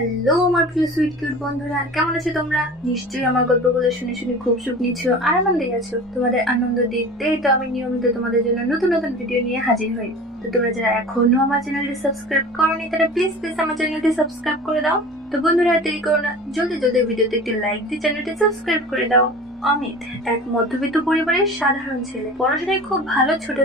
Hello আমার প্রিয় sweet cute বন্ধুরা, কেমন আছো তোমরা? নিশ্চয়ই আমার গল্পগুলো শুনে শুনে খুব সুখ নিচ্ছ আর আনন্দে আছো। তোমাদের আনন্দ দেখতেই তো আমি নিয়মিত তোমাদের জন্য নতুন নতুন ভিডিও নিয়ে হাজির হই। তো তোমরা যারা এখনো আমার চ্যানেলটি সাবস্ক্রাইব করোনি তারা প্লিজ আমার চ্যানেলটি সাবস্ক্রাইব করে দাও। তো বন্ধুরা দেরি করো না, জলদি জলদি ভিডিওতে একটি লাইক দিয়ে চ্যানেলটি সাবস্ক্রাইব করে দাও। অমিত এক মধ্যবিত্ত পরিবারের সাধারণ ছেলে। পড়াশোনায় খুব ভালো। ছোট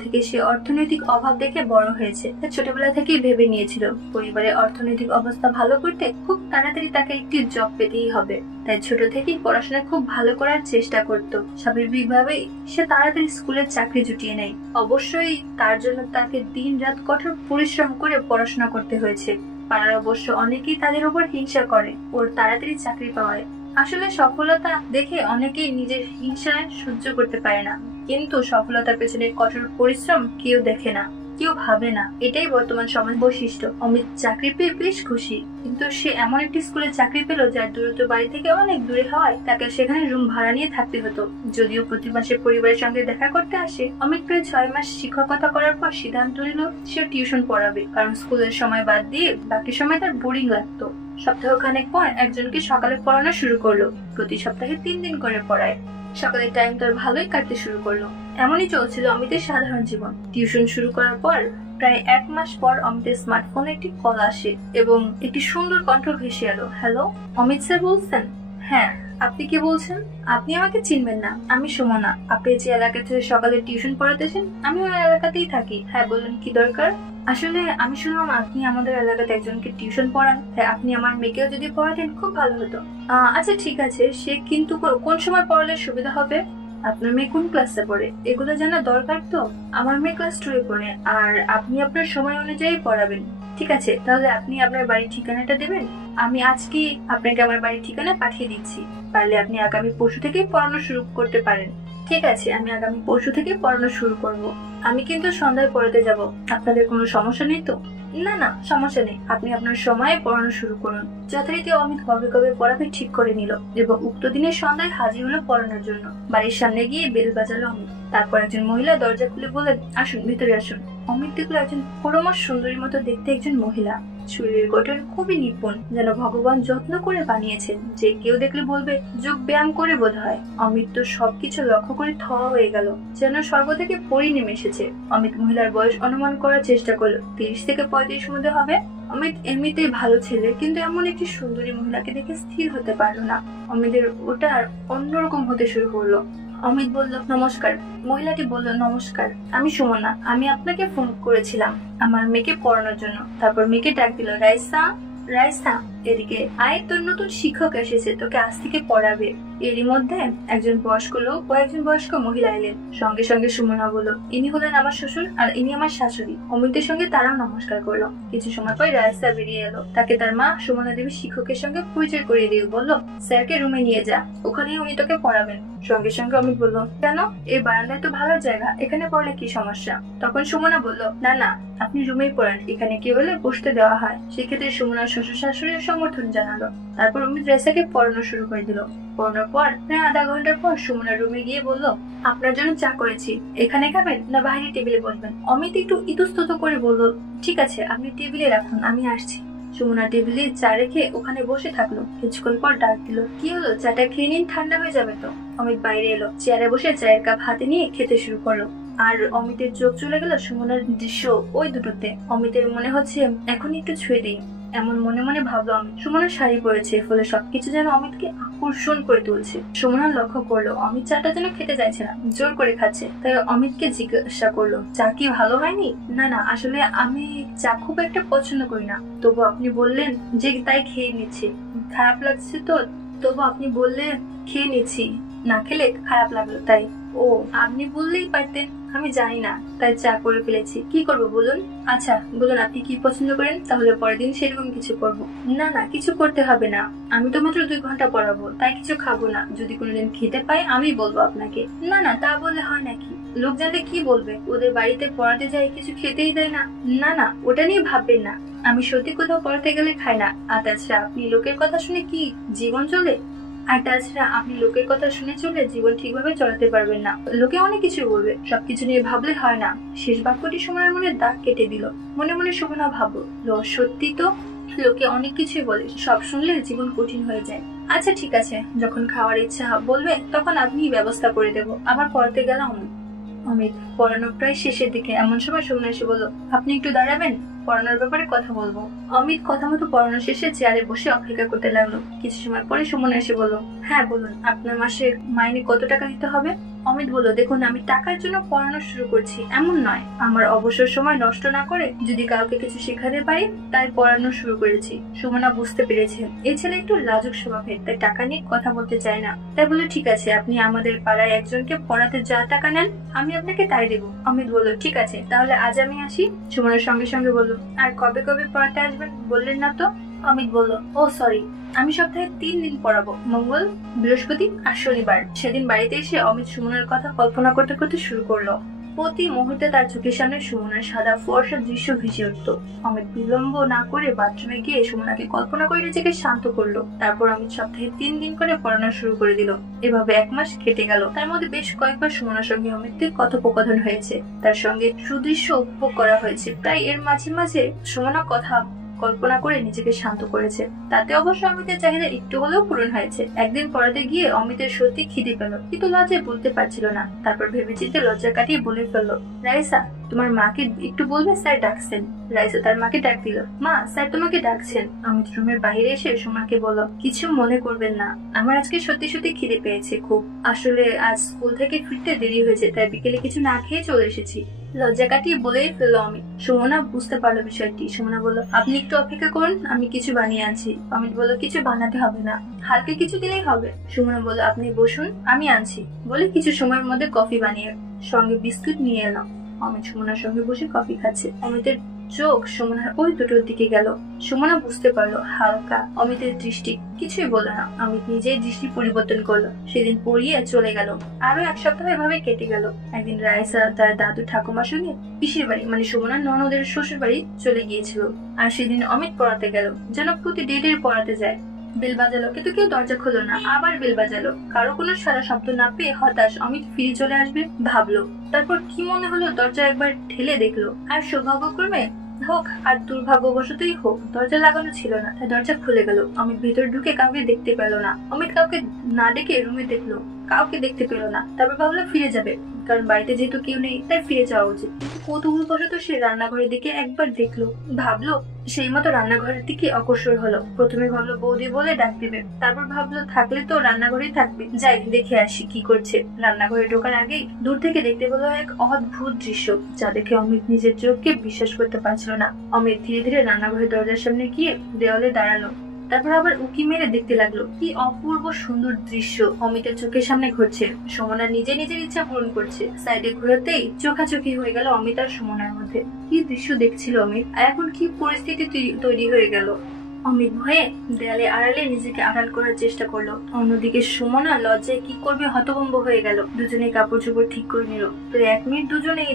থেকে সে অর্থনৈতিক অভাব দেখে বড় হয়েছে। ছোটবেলা থেকেই ভেবে নিয়েছিল পরিবারের অর্থনৈতিক অবস্থা ভালো করতে খুব তাড়াতাড়ি তাকে একটি জব পেতেই হবে। তাই ছোট থেকেই পড়াশোনা খুব ভালো করার চেষ্টা করত। স্বাভাবিকভাবেই সে তাড়াতাড়ি স্কুলের চাকরি জুটিয়ে নেয়। অবশ্যই তার জন্য তাকে দিন রাত কঠোর পরিশ্রম করে পড়াশোনা করতে হয়েছে। পাড়ার অবশ্য অনেকেই তাদের উপর হিংসা করে ওর তাড়াতাড়ি চাকরি পাওয়ায়। আসলে সফলতা দেখে অনেকেই নিজের হিংসায় সহ্য করতে পারে না, কিন্তু সফলতার পেছনে কঠোর পরিশ্রম কেউ দেখে না, কেউ ভাবে না। এটাই বর্তমান সমাজ বৈশিষ্ট্য। অমিত চাকরি পেয়ে বেশ খুশি, কিন্তু সে এমন একটি স্কুলে চাকরি পেল যার দূরত্ব বাড়ি থেকে অনেক দূরে হওয়ায় তাকে সেখানে রুম ভাড়া নিয়ে থাকতে হতো। যদিও প্রতি মাসে পরিবারের সঙ্গে দেখা করতে আসে, অমিত প্রায় 6 মাস শিক্ষকতা করার পর সিদ্ধান্ত নিল সে টিউশন পড়াবে, কারণ স্কুলের সময় বাদ দিয়ে বাকি সময় তার বোরিং লাগতো। সপ্তাহখানেক পর একজনকে সকালে পড়ানো শুরু করলো। প্রতি সপ্তাহে 3 দিন করে পড়ায়। সকালের টাইম তার ভালোই কাটতে শুরু করলো। এমনই চলছিল অমিতের সাধারণ জীবন। টিউশন শুরু করার পর প্রায় 1 মাস পর অমিতের স্মার্টফোনে একটি কল আসে এবং একটি সুন্দর কণ্ঠ ভেসে এলো। হ্যালো, অমিত স্যার বলছেন? হ্যাঁ, আপনি কি বলছেন? আপনি আমাকে চিনবেন না, আমি সুমনা। আপনি যে এলাকা থেকে সকালে টিউশন পড়াতেছেন আমি ওই এলাকাতেই থাকি। হ্যাঁ বলুন, কি দরকার? আসলে আমি শুনলাম আপনি আমাদের এলাকাতে একজনকে টিউশন পড়ান। হ্যাঁ, আপনি আমার মেয়েকেও যদি পড়াতেন খুব ভালো হতো। আচ্ছা ঠিক আছে, সে কিন্তু কোন সময় পড়ালে সুবিধা হবে? আপনার মেয়ে কোন ক্লাসে পড়ে এগুলো জানা দরকার তো। আমার মেয়ে ক্লাস 2 এ পড়ে, আর আপনি আপনার সময় অনুযায়ী পড়াবেন। ঠিক আছে, তাহলে আপনি আপনার বাড়ির ঠিকানাটা দেবেন। আমি আজকে আপনাকে আমার বাড়ির ঠিকানা পাঠিয়ে দিচ্ছি। পারলে আপনি আগামী পরশু থেকে পড়ানো শুরু করতে পারেন। ঠিক আছে, আমি আগামী পরশু থেকে পড়ানো শুরু করব। আমি কিন্তু সন্ধ্যায় পড়াতে যাব। আপনাদের কোনো সমস্যা নেই তো? না না, সমস্যা নেই, আপনি আপনার সময়ে পড়ানো শুরু করুন। যথারীতি অমিত কবে কবে পড়াবে ঠিক করে নিল এবং উক্ত দিনের সন্ধ্যায় হাজির হলো পড়ানোর জন্য। বাড়ির সামনে গিয়ে বেল বাজালো অমিত। তারপর একজন মহিলা দরজা খুলে বললেন, আসুন ভিতরে আসুন। অমিত দেখলো একজন পরমা সুন্দরীর মতো দেখতে একজন মহিলা। শরীরের গঠন খুবই নিপুণ, যেন ভগবান যত্ন করে বানিয়েছেন। যে কেউ দেখলে বলবে যোগ ব্যায়াম করে বোধ হয়। অমিত তো সবকিছু লক্ষ্য করে থ হয়ে গেল, যেন স্বর্গ থেকে পরি নেমে এসেছে। অমিত মহিলার বয়স অনুমান করার চেষ্টা করলো। 30 থেকে 35 মধ্যে হবে। অমিত এমনিতেই ভালো ছেলে, কিন্তু এমন একটি সুন্দরী মহিলাকে দেখে স্থির হতে পারলো না। অমিতের ওটা অন্যরকম হতে শুরু করলো। অমিত বলল, নমস্কার। মহিলাটি বলল, নমস্কার, আমি সুমনা। আমি আপনাকে ফোন করেছিলাম আমার মেয়েকে পড়ানোর জন্য। তারপর মেয়েকে ডাক দিল, রাইসা রাইসা এদিকে আয়, তোর নতুন শিক্ষক এসেছে, তোকে আজ থেকে পড়াবে। এরই মধ্যে একজন বয়স্ক লোক ও একজন বয়স্ক মহিলা এলেন। সঙ্গে সঙ্গে সুমনা বলল, ইনি হলেন আমার শ্বশুর আর ইনি আমার শাশুড়ি। অমিতের সঙ্গে তারাও নমস্কার করলো। কিছু সময় পর রাইসা বেরিয়ে এলো। তাকে তার মা সুমনা দেবী শিক্ষকের সঙ্গে পরিচয় করিয়ে দিয়ে বলল, স্যারকে রুমে নিয়ে যা, ওখানে উনি তোকে পড়াবেন। সঙ্গে সঙ্গে অমিত বলল, কেন? এই বারান্দায় তো ভালো জায়গা, এখানে পড়লে কি সমস্যা? তখন সুমনা বলল, না না, আপনি রুমেই পড়েন, এখানে কি হলে বসতে দেওয়া হয়। সেক্ষেত্রে সুমনার শ্বশুর শাশুড়ির সমর্থন জানালো। তারপর অমিত রাইসাকে পড়ানো শুরু করে দিল। পড়ানোর পর প্রায় আধা ঘন্টার পর সুমনার রুমে গিয়ে বলল, আপনার জন্য চা করেছি, এখানে খাবেন না বাইরে টেবিলে বসবেন? অমিত একটু ইতস্তত করে বলল, ঠিক আছে, আপনি টেবিলে রাখুন, আমি আসছি। সুমনা টেবিলে চা রেখে ওখানে বসে থাকলো। কিছুক্ষণ পর ডাক দিল, কি হলো, চাটা খেয়ে নিন, ঠান্ডা হয়ে যাবে তো। অমিত বাইরে এলো, চেয়ারে বসে চায়ের কাপ হাতে নিয়ে খেতে শুরু করলো। আর অমিতের চোখ চলে গেল সুমনার দৃশ্য ওই দুটোতে। অমিতের মনে হচ্ছে এখন একটু ছুঁয়ে দিই, এমন মনে মনে ভাবলো অমিত। সুমনা শাড়ি পরেছে, ফলে সবকিছু যেন অমিতকে আকর্ষণ করে তুলছে। সুমনা লক্ষ্য করলো অমিত চাটা যেন খেতে চাইছে না, জোর করে খাচ্ছে। তাই অমিতকে জিজ্ঞাসা করলো, চা কি ভালো হয়নি? না না, আসলে আমি চা খুব একটা পছন্দ করি না, তবু আপনি বললেন যে তাই খেয়ে নিচ্ছি। খারাপ লাগছে তো? তবু আপনি বললেন খেয়ে নিচ্ছি, না খেলে খারাপ লাগলো তাই। ও, আপনি বললেই পারতেন, আমি জানি না তাই চা করে ফেলেছি, কি করব বলুন? আচ্ছা বলুন আপনি কি পছন্দ করেন, তাহলে পরের দিন সেরকম কিছু করব। না না, কিছু করতে হবে না, আমি তো মাত্র 2 ঘন্টা পড়াবো, তাই কিছু খাবো না। যদি কোনোদিন খেতে পাই আমি বলবো আপনাকে। না না, তা বললে হয় নাকি? লোক জানলে কি বলবে? ওদের বাড়িতে পড়াতে যাই, কিছু খেতেই দেয় না। না না, ওটা নিয়ে ভাববেন না, আমি সত্যি কোথাও পড়াতে গেলে খাই না। আর তাছাড়া আপনি লোকের কথা শুনে কি জীবন চলে? আর তাছাড়া আপনি লোকের কথা শুনে চলে জীবন ঠিকভাবে চালাতে পারবেন না। লোকে অনেক কিছু বলবে, সবকিছু নিয়ে ভাবলে হয় না। শেষ বাক্যটি সুমনার মনে দাগ কেটে দিল। মনে মনে সুমনা ভাবলো, সত্যি তো, লোকে অনেক কিছুই বলে, সব শুনলে জীবন কঠিন হয়ে যায়। আচ্ছা ঠিক আছে, যখন খাওয়ার ইচ্ছা বলবে তখন আপনি ব্যবস্থা করে দেবো। আবার পড়াতে গেলাম। অমিত পড়ানো প্রায় শেষের দিকে, এমন সময় সুমনা এসে বলল, আপনি একটু দাঁড়াবেন, পড়ানোর ব্যাপারে কথা বলবো। অমিত কথা মতো পড়ানো শেষে চেয়ারে বসে অপেক্ষা করতে লাগলো। কিছু সময় পরে সুমনা এসে বলল, হ্যাঁ বলুন, আপনার মাসে মাইনে কত টাকা দিতে হবে? অমিত বলল, দেখুন আমি টাকার জন্য পড়ানো শুরু করছি এমন নয়, আমার অবসর সময় নষ্ট না করে যদি কাউকে কিছু শেখাতে পারি তাই পড়ানো শুরু করেছি। সুমনা বুঝতে পেরেছে এই ছেলে একটু লাজুক স্বভাবের, তাই টাকা নিয়ে কথা বলতে চায় না। তাই বলল, ঠিক আছে, আপনি আমাদের পাড়ায় একজনকে পড়াতে যা টাকা নেন আমি আপনাকে তাই দেবো। অমিত বলল, ঠিক আছে, তাহলে আজ আমি আসি। সুমনার সঙ্গে সঙ্গে বলল, আর কবে কবে পড়াতে আসবেন বললেন না তো? অমিত বলল, ও সরি, আমি সপ্তাহে 3 দিন পড়াবো, মঙ্গল, বৃহস্পতি আর শনিবার। সেদিন বাড়িতে এসে অমিত সুমনার কথা কল্পনা করতে করতে শুরু করলো। প্রতি মুহূর্তে তার চোখের সামনে সুমনার সাদা ফর্সা দৃশ্য ভেসে উঠত। অমিত বিলম্ব না করে বাথরুমে গিয়ে সুমনাকে কল্পনা করে নিজেকে শান্ত করলো। তারপর অমিত সপ্তাহে 3 দিন করে পড়ানো শুরু করে দিল। এভাবে 1 মাস কেটে গেল। তার মধ্যে বেশ কয়েকবার সুমনার সঙ্গে অমিতের কথোপকথন হয়েছে, তার সঙ্গে সুদৃশ্য উপভোগ করা হয়েছে। প্রায় এর মাঝে মাঝে সুমনা কথা কল্পনা করে নিজেকে শান্ত করেছে। তাতে অবশ্য অমিতের চাহিদা একটু হলেও পূরণ হয়েছে। একদিন পড়াতে গিয়ে অমিতের সত্যি খিদে পেল, কিন্তু লজ্জায় বলতে পারছিল না। তারপর ভেবেচিন্তে লজ্জা কাটিয়ে বলে ফেললো, রাইসা, তোমার মাকে একটু বলবে স্যার ডাকছেন। রাইসা তার মাকে ডাক দিল, মা স্যার তোমাকে ডাকছেন। অমিত রুমের বাইরে এসে সুমাকে বলল, কিছু মনে করবেন না, আমার আজকে সত্যি সত্যি খিদে পেয়েছে খুব। আসলে আজ স্কুল থেকে ফিরতে দেরি হয়েছে, তাই বিকেলে কিছু না খেয়ে চলে এসেছি। লজ্জা কাটিয়ে বলেই ফেললো অমিত। সুমনা বুঝতে পারলো বিষয়টি। সুমনা বলল, আপনি একটু অপেক্ষা করুন, আমি কিছু বানিয়ে আনছি। অমিত বলল, কিছু বানাতে হবে না, হালকা কিছু দিলেই হবে। সুমনা বলল, আপনি বসুন, আমি আনছি। বলে কিছু সময়ের মধ্যে কফি বানিয়ে সঙ্গে বিস্কুট নিয়ে এলাম। অমিত সুমনার সঙ্গে বসে কফি খাচ্ছে। অমিতের চোখ সুমনার ওই দুটোর দিকে গেল। সুমনা বুঝতে পারলো হালকা অমিতের দৃষ্টি, কিছুই বলল না। অমিত নিজেই দৃষ্টি পরিবর্তন করলো। সেদিন পড়িয়ে চলে গেল। আরো 1 সপ্তাহ এভাবে কেটে গেল। একদিন রায়সা তার দাদু ঠাকুমার সঙ্গে পিসির বাড়ি মানে সুমনার ননদের শ্বশুর বাড়ি চলে গিয়েছিল। আর সেদিন অমিত পড়াতে গেল, যেন প্রতি ডেটের পড়াতে যায়। বেল বাজালো, কিন্তু কেউ দরজা খুললো না। আবার বেল বাজালো, কারো কোনো সারা শব্দ না পেয়ে হতাশ অমিত ফিরে চলে আসবে ভাবলো। তারপর কি মনে হলো, দরজা একবার ঠেলে দেখলো, আর সৌভাগ্যক্রমে হোক আর দুর্ভাগ্যবশতই হোক দরজা লাগানো ছিল না, তাই দরজা খুলে গেল। অমিত ভেতর ঢুকে কাউকে দেখতে পেল না। অমিত কাউকে না ডেকে রুমে দেখলো, কাউকে দেখতে পেল না। তারপর ভাবলো ফিরে যাবে, কারণ বাড়িতে যেহেতু কেউ নেই তাই ফিরে যাওয়া উচিত। কৌতূহলবশত সে রান্নাঘরের দিকে একবার দেখলো, ভাবলো সেই মতো রান্নাঘরের দিকে অগ্রসর হলো। প্রথমে ভাবলো বৌদি বলে ডাক দিবে, তারপর ভাবলো থাকলে তো রান্নাঘরেই থাকবে, যাই দেখে আসি কি করছে। রান্নাঘরে ঢোকার আগেই দূর থেকে দেখতে পেল এক অদ্ভুত দৃশ্য, যা দেখে অমিত নিজের চোখকে বিশ্বাস করতে পারছিল না। অমিত ধীরে ধীরে রান্নাঘরের দরজার সামনে গিয়ে দেওয়ালে দাঁড়ালো। তারপর আবার উকি মেরে দেখতে লাগলো। কি অপূর্ব সুন্দর দৃশ্য অমিতের চোখের সামনে ঘটছে। সুমনা নিজে নিজের ইচ্ছা পূরণ করছে। সাইডে ঘোরাতেই চোখাচোখি হয়ে গেল অমিত আর সুমনার মধ্যে। কি দৃশ্য দেখছিল অমিত, আর এখন কি পরিস্থিতি তৈরি হয়ে গেল। অমিত ভয়ে দেয়ালে আড়ালে নিজেকে আড়াল করার চেষ্টা করলো। অন্যদিকে সুমনা লজ্জায় কি করবে হতভম্ব হয়ে গেল। দুজনে কাপড় চোপড় ঠিক করে নিল। প্রায় 1 মিনিট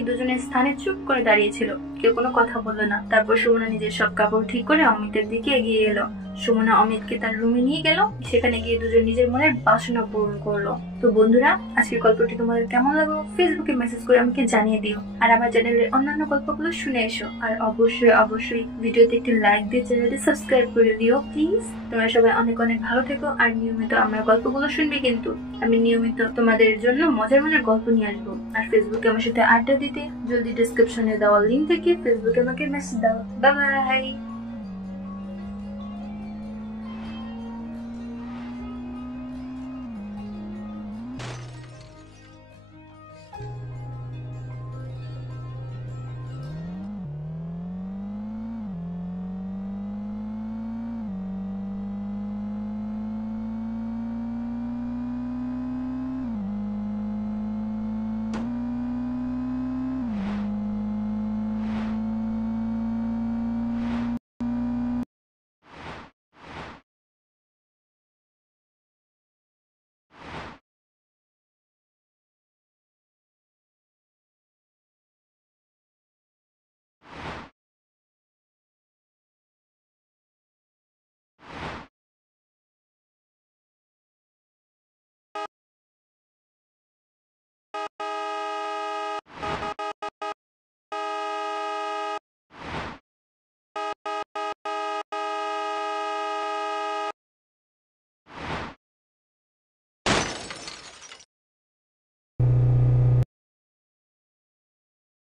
দুজনের স্থানে চুপ করে দাঁড়িয়েছিল, কেউ কোনো কথা বললো না। তারপর সুমনা নিজের সব কাপড় ঠিক করে অমিতের দিকে এগিয়ে এলো। সুমনা অমিতকে তার রুমে নিয়ে গেল। সেখানে গিয়ে দুজন নিজের মনের বাসনা পূরণ করলো। তো বন্ধুরা, আজকের গল্পটি তোমাদের কেমন লাগলো ফেসবুকে মেসেজ করে আমাকে জানিয়ে দিও। আর আমার চ্যানেলের অন্যান্য গল্পগুলো শুনে এসো। আর অবশ্যই ভিডিওতে একটি লাইক দিয়ে চ্যানেলটি সাবস্ক্রাইব করে দিও প্লিজ। তোমরা সবাই অনেক অনেক ভালো থেকো। আর নিয়মিত আমার গল্পগুলো শুনবে কিন্তু। আমি নিয়মিত তোমাদের জন্য মজার গল্প নিয়ে আসবো। আর ফেসবুকে আমার সাথে আড্ডা দিতে জলদি ডেসক্রিপশনে দেওয়া লিঙ্ক থেকে ফেসবুকে আমাকে মেসেজ দাও। Bye bye.